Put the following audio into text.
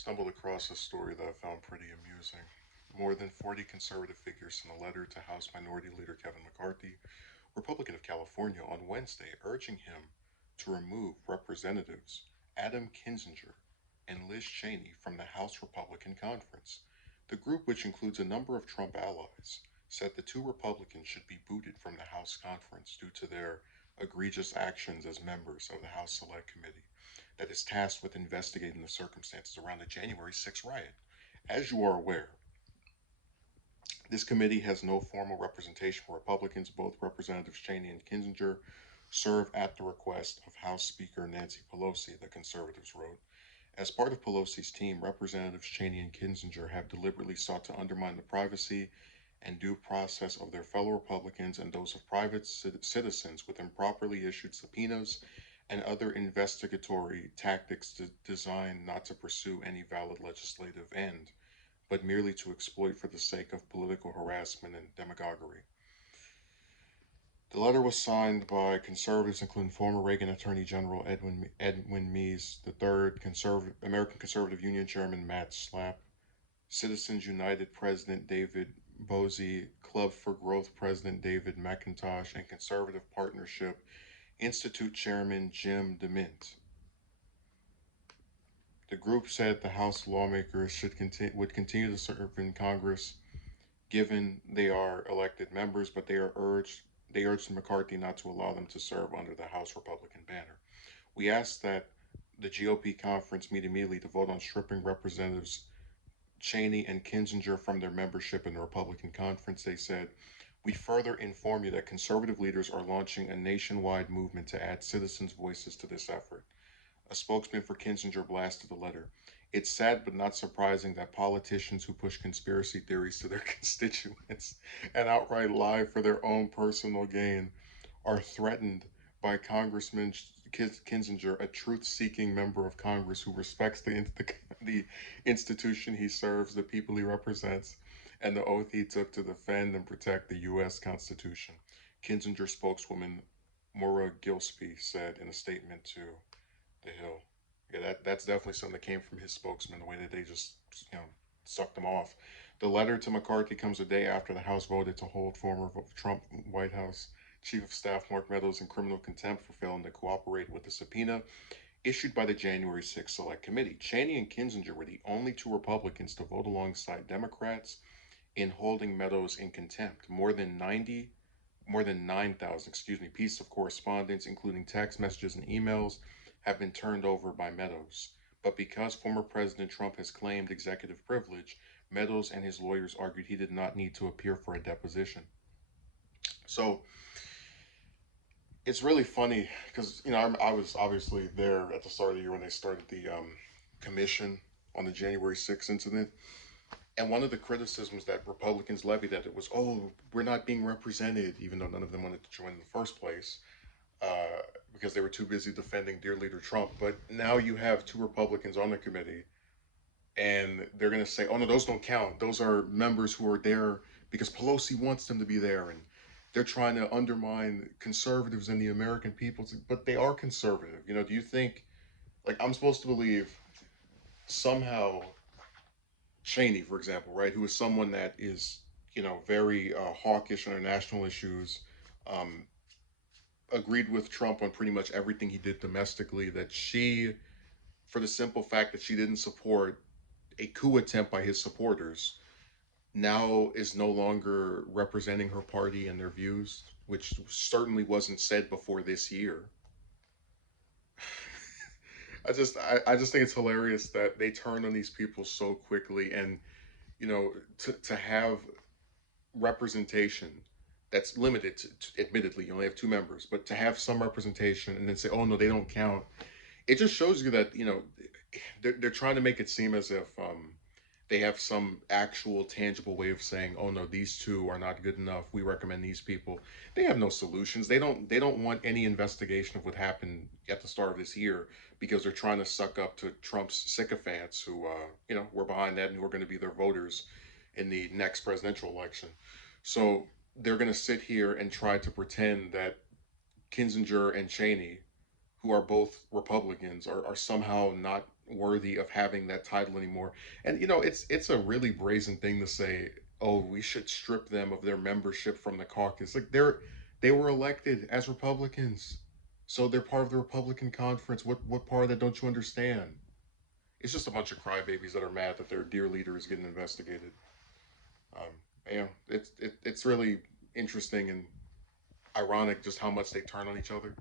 stumbled across a story that I found pretty amusing. More than 40 conservative figures sent a letter to House Minority Leader Kevin McCarthy, Republican of California, on Wednesday urging him to remove Representatives Adam Kinzinger and Liz Cheney from the House Republican Conference. The group, which includes a number of Trump allies, said the two Republicans should be booted from the House conference due to their egregious actions as members of the House Select Committee that is tasked with investigating the circumstances around the January 6th riot. As you are aware, this committee has no formal representation for Republicans. Both Representatives Cheney and Kinzinger serve at the request of House Speaker Nancy Pelosi, the conservatives wrote. As part of Pelosi's team, Representatives Cheney and Kinzinger have deliberately sought to undermine the privacy and due process of their fellow Republicans and those of private citizens with improperly issued subpoenas and other investigatory tactics designed not to pursue any valid legislative end, but merely to exploit for the sake of political harassment and demagoguery. The letter was signed by conservatives, including former Reagan Attorney General Edwin Meese, the third American Conservative Union Chairman Matt Slapp, Citizens United President David Bozie, Club for Growth President David McIntosh, and Conservative Partnership Institute Chairman Jim DeMint. The group said the House lawmakers would continue to serve in Congress given they are elected members, but they urged McCarthy not to allow them to serve under the House Republican banner. We asked that the GOP conference meet immediately to vote on stripping Representatives Cheney and Kinzinger from their membership in the Republican conference. They said, we further inform you that conservative leaders are launching a nationwide movement to add citizens' voices to this effort. A spokesman for Kinzinger blasted the letter. It's sad but not surprising that politicians who push conspiracy theories to their constituents and outright lie for their own personal gain are threatened by Congressman Kinzinger, a truth seeking member of Congress who respects the institution he serves, the people he represents, and the oath he took to defend and protect the U.S. Constitution. Kinzinger spokeswoman Maura Gillespie said in a statement to The Hill. Yeah, that's definitely something that came from his spokesman, the way that they just, sucked him off. The letter to McCarthy comes a day after the House voted to hold former Trump White House Chief of Staff Mark Meadows in criminal contempt for failing to cooperate with the subpoena issued by the January 6th Select Committee. Cheney and Kinzinger were the only two Republicans to vote alongside Democrats in holding Meadows in contempt. More than 9,000, pieces of correspondence, including text messages and emails, have been turned over by Meadows. But because former President Trump has claimed executive privilege, Meadows and his lawyers argued he did not need to appear for a deposition. So it's really funny because I was obviously there at the start of the year when they started the commission on the January 6th incident. And one of the criticisms that Republicans levied at it was, oh, we're not being represented, even though none of them wanted to join in the first place, because they were too busy defending dear leader Trump. But now you have two Republicans on the committee, and they're going to say, oh, no, those don't count. Those are members who are there because Pelosi wants them to be there. And they're trying to undermine conservatives and the American people. But they are conservative. Do you think, like, I'm supposed to believe somehow Cheney, for example, right, who is someone that is, very hawkish on international issues, um, agreed with Trump on pretty much everything he did domestically, that she, for the simple fact that she didn't support a coup attempt by his supporters, now is no longer representing her party and their views, which certainly wasn't said before this year. I just think it's hilarious that they turn on these people so quickly, and to have representation that's limited admittedly you only have two members, but to have some representation and then say, oh no, they don't count, it just shows you that they're trying to make it seem as if they have some actual tangible way of saying, oh no, these two are not good enough, we recommend these people. They have no solutions. They don't want any investigation of what happened at the start of this year, because they're trying to suck up to Trump's sycophants who were behind that and who are going to be their voters in the next presidential election. So they're going to sit here and try to pretend that Kinzinger and Cheney, who are both Republicans, are somehow not worthy of having that title anymore. And it's a really brazen thing to say, oh, we should strip them of their membership from the caucus. Like they were elected as Republicans. So they're part of the Republican conference. What part of that don't you understand? It's just a bunch of crybabies that are mad that their dear leader is getting investigated. Um, it's really interesting and ironic just how much they turn on each other.